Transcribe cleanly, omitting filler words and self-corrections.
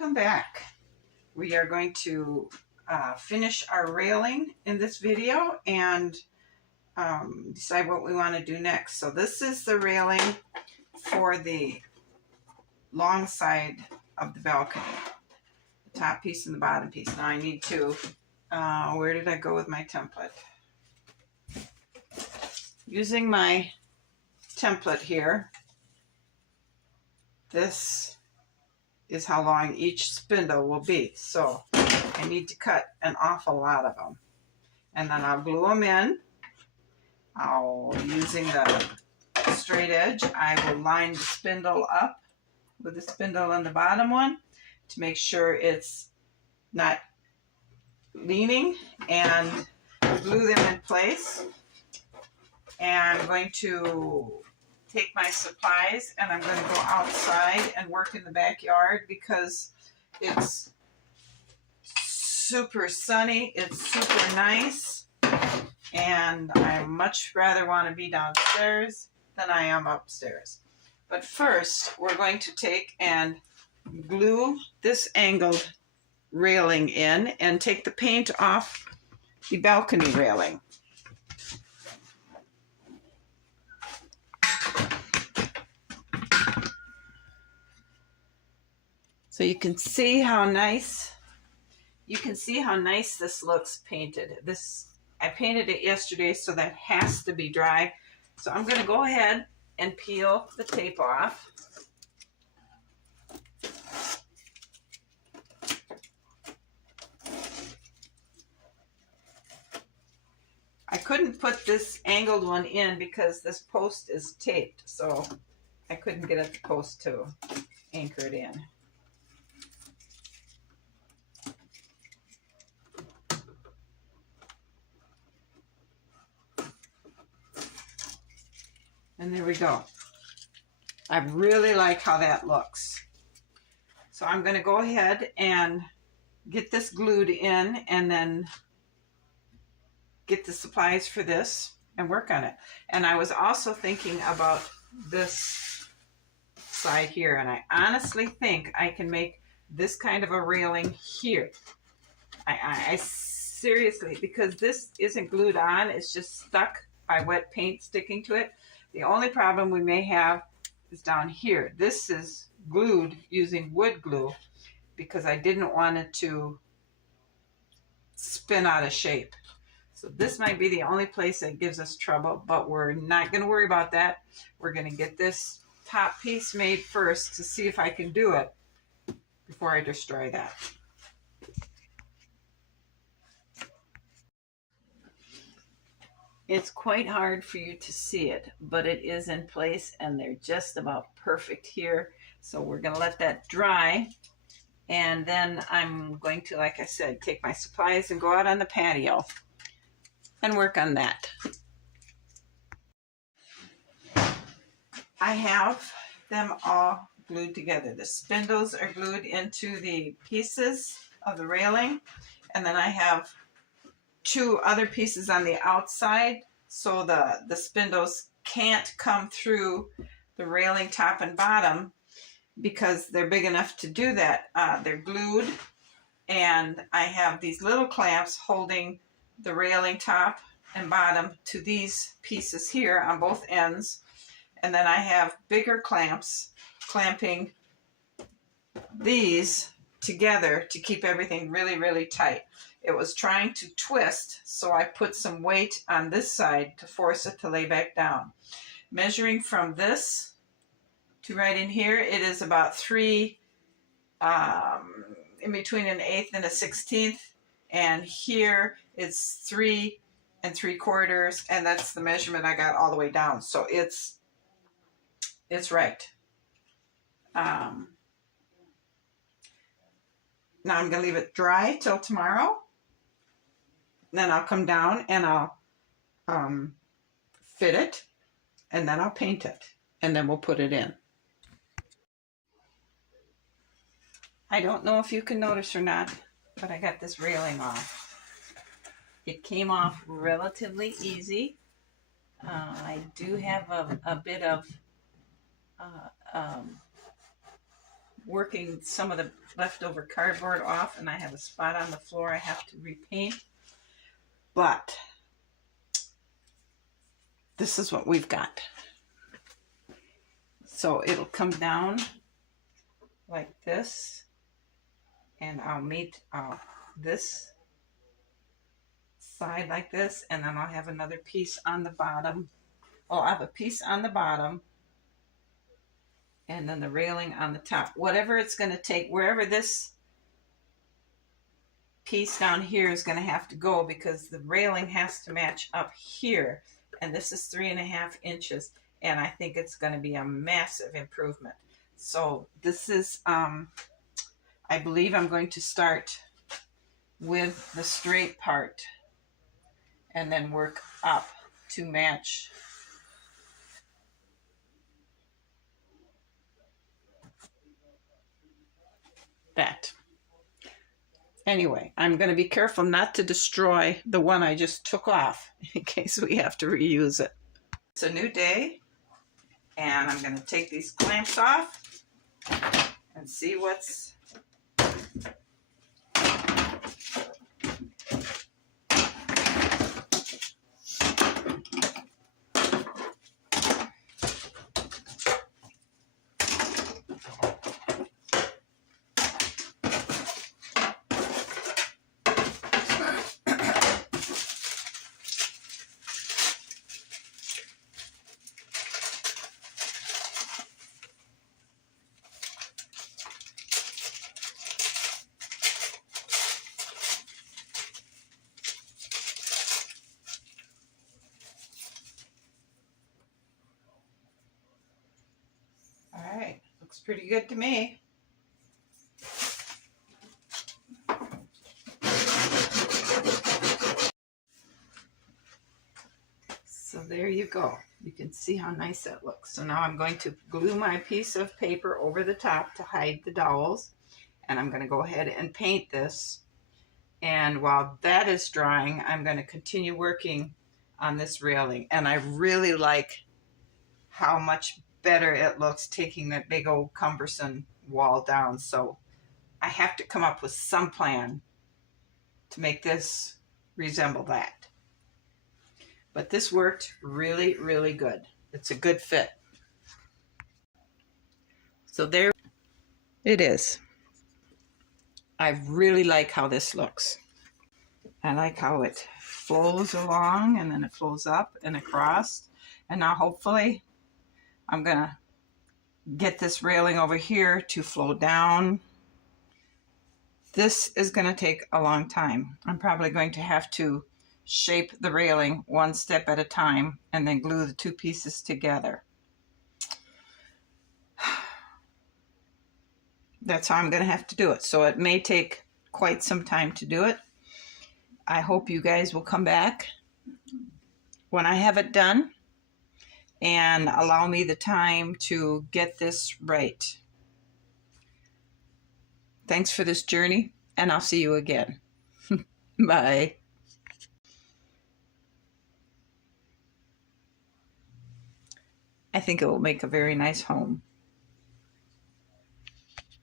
Welcome back. We are going to finish our railing in this video and decide what we want to do next. So this is the railing for the long side of the balcony, the top piece and the bottom piece. Now I need to, where did I go with my template? Using my template here, this is how long each spindle will be. So I need to cut an awful lot of them. And then I'll glue them in. Using the straight edge, I will line the spindle up with the spindle on the bottom one to make sure it's not leaning, and glue them in place. And I'm going to take my supplies and I'm going to go outside and work in the backyard because it's super sunny, it's super nice, and I much rather want to be downstairs than I am upstairs. But first we're going to take and glue this angled railing in and take the paint off the balcony railing. So you can see how nice this looks painted. I painted it yesterday, so that has to be dry. So I'm going to go ahead and peel the tape off. I couldn't put this angled one in because this post is taped, so I couldn't get at the post to anchor it in. And there we go. I really like how that looks. So I'm going to go ahead and get this glued in and then get the supplies for this and work on it. And I was also thinking about this side here, and I honestly think I can make this kind of a railing here. I seriously, because this isn't glued on, it's just stuck by wet paint sticking to it. The only problem we may have is down here. This is glued using wood glue because I didn't want it to spin out of shape. So this might be the only place that gives us trouble, but we're not going to worry about that. We're going to get this top piece made first to see if I can do it before I destroy that. It's quite hard for you to see it, but it is in place and they're just about perfect here. So we're going to let that dry. And then I'm going to, like I said, take my supplies and go out on the patio and work on that. I have them all glued together. The spindles are glued into the pieces of the railing, and then I have two other pieces on the outside so the spindles can't come through the railing top and bottom because they're big enough to do that. They're glued, and I have these little clamps holding the railing top and bottom to these pieces here on both ends, and then I have bigger clamps clamping these together to keep everything really, really tight. It was trying to twist, so I put some weight on this side to force it to lay back down. Measuring from this to right in here, it is about 3, in between an 1/8 and a 1/16, and here it's 3 3/4, and that's the measurement I got all the way down. So it's right. Now I'm going to leave it dry till tomorrow. Then I'll come down and I'll fit it, and then I'll paint it, and then we'll put it in. I don't know if you can notice or not, but I got this railing off. It came off relatively easy. I do have a bit of working some of the leftover cardboard off, and I have a spot on the floor I have to repaint. But this is what we've got. So it'll come down like this, and I'll meet this side like this, and then I'll have another piece on the bottom. I'll have a piece on the bottom, and then the railing on the top. Whatever it's going to take, wherever this piece down here is going to have to go, because the railing has to match up here, and this is 3.5 inches, and I think it's going to be a massive improvement. So this is, I believe I'm going to start with the straight part and then work up to match that. Anyway, I'm going to be careful not to destroy the one I just took off in case we have to reuse it. It's a new day, and I'm going to take these clamps off and see what's all right. Looks pretty good to me. So there you go. You can see how nice that looks. So now I'm going to glue my piece of paper over the top to hide the dowels. And I'm going to go ahead and paint this. And while that is drying, I'm going to continue working on this railing. And I really like how much better it looks taking that big old cumbersome wall down. So I have to come up with some plan to make this resemble that. But this worked really, really good. It's a good fit. So there it is. I really like how this looks. I like how it flows along, and then it flows up and across. And now hopefully I'm gonna get this railing over here to flow down. This is gonna take a long time. I'm probably going to have to shape the railing one step at a time and then glue the two pieces together. That's how I'm going to have to do it. So it may take quite some time to do it. I hope you guys will come back when I have it done and allow me the time to get this right. Thanks for this journey, and I'll see you again. Bye. I think it will make a very nice home.